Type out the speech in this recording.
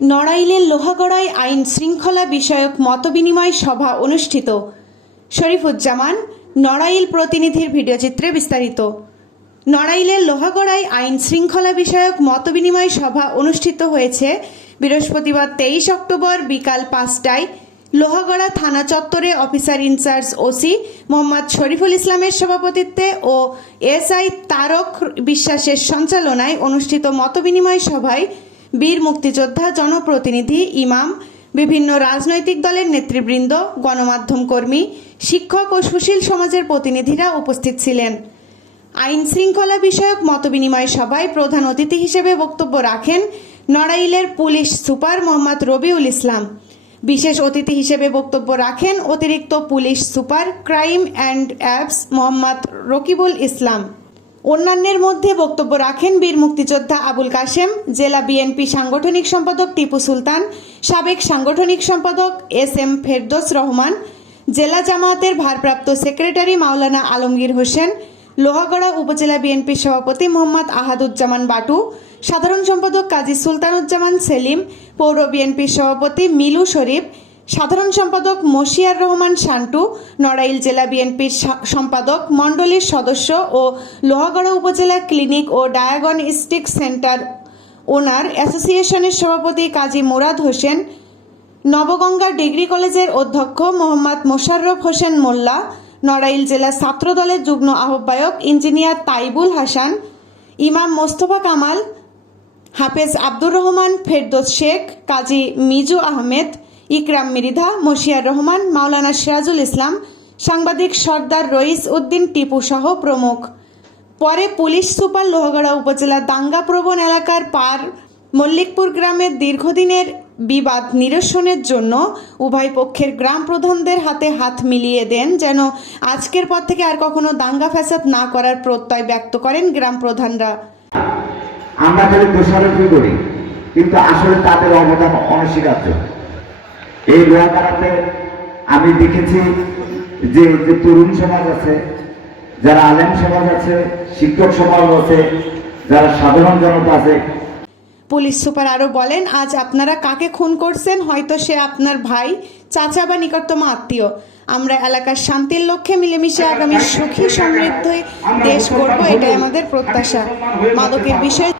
নড়াইলের লোহাগড়ায় আইন শৃঙ্খলা বিষয়ক মতবিনিময় সভা অনুষ্ঠিত। শরীফুজ্জামান, নড়াইল প্রতিনিধির ভিডিওচিত্রে বিস্তারিত। নড়াইলের লোহাগড়ায় আইন শৃঙ্খলা বিষয়ক মতবিনিময় সভা অনুষ্ঠিত হয়েছে বৃহস্পতিবার তেইশ অক্টোবর বিকাল পাঁচটায়। লোহাগড়া থানা চত্বরে officer in charge OC Mohammad Shariful ইসলামের সভাপতিত্বে ও এসআই তারক বিশ্বাসের সঞ্চালনায় অনুষ্ঠিত মতবিনিময় সভায় বীর মুক্তিযোদ্ধা, জনপ্রতিনিধি, ইমাম, বিভিন্ন রাজনৈতিক দলের নেতৃবৃন্দ, গণমাধ্যম কর্মী, শিক্ষক ও সুশীল সমাজের প্রতিনিধিরা উপস্থিত ছিলেন। আইন শৃঙ্খলা বিষয়ক মতবিনিময় সভায় প্রধান অতিথি হিসেবে বক্তব্য রাখেন নড়াইলের পুলিশ সুপার মোহাম্মদ রবিউল ইসলাম। বিশেষ অতিথি হিসেবে বক্তব্য রাখেন অতিরিক্ত police super crime and ops Mohammad Rakibul Islam. অন্যান্যের মধ্যে বক্তব্য রাখেন বীর মুক্তিযোদ্ধা আবুল কাশেম, জেলা বিএনপি সাংগঠনিক সম্পাদক টিপু সুলতান, সাবেক সাংগঠনিক সম্পাদক এস এম ফেরদোস রহমান, জেলা জামায়াতের ভারপ্রাপ্ত সেক্রেটারি মাওলানা আলমগীর হোসেন, লোহাগড়া উপজেলা বিএনপির সভাপতি মোহাম্মদ আহাদুজ্জামান বাটু, সাধারণ সম্পাদক কাজী সুলতানুজ্জামান সেলিম, পৌর বিএনপির সভাপতি মিলু শরীফ সাধারণ সম্পাদক মশিয়ার রহমান শান্টু, নড়াইল জেলা বিএনপির সম্পাদক, মণ্ডলীর সদস্য ও লোহাগড়া উপজেলা ক্লিনিক ও ডায়াগনস্টিক সেন্টার ওনার অ্যাসোসিয়েশনের সভাপতি কাজী মুরাদ হোসেন, নবগঙ্গা ডিগ্রি কলেজের অধ্যক্ষ মোহাম্মদ মোশাররফ হোসেন মোল্লা, নড়াইল জেলা ছাত্রদলের যুগ্ম আহ্বায়ক ইঞ্জিনিয়ার তাইবুল হাসান, ইমাম মোস্তফা কামাল, হাফেজ আব্দুর রহমান ফেরদোস শেখ, কাজী মিজু আহমেদ ইকরাম মিরিধা, মশিয়ার রহমান, মাওলানা সিরাজুল ইসলাম, সাংবাদিক সর্দার রইস উদ্দিন টিপু সহ প্রমুখ। পরে পুলিশ সুপার লোহাগড়া উপজেলার দাঙ্গাপ্রবণ এলাকার পার মল্লিকপুর গ্রামের দীর্ঘদিনের বিবাদ নিরসনের জন্য উভয় পক্ষের গ্রাম প্রধানদের হাতে হাত মিলিয়ে দেন যেন আজকের পর থেকে আর কখনো দাঙ্গা ফ্যাসাদ না করার প্রত্যয় ব্যক্ত করেন গ্রাম প্রধানরা। আমরা খালি দোষারোপি করি, কিন্তু আসলে তাদের অবদান অনস্বীকার্য। এই লোহাপাড়াতে আমি দেখেছি যে যে তরুণ সমাজ আছে যারা আলেম সমাজ আছে শিক্ষক সমাজ আছে যারা সাধারণ জনতা আছে। পুলিশ সুপার আরও বলেন আজ আপনারা কাকে খুন করছেন? হয়তো সে আপনার ভাই চাচা বা নিকটতম আত্মীয়। আমরা এলাকার শান্তির লক্ষ্যে মিলেমিশে আগামী সুখী সমৃদ্ধ দেশ গড়ব এটাই আমাদের প্রত্যাশা। মাদকের বিষয়ে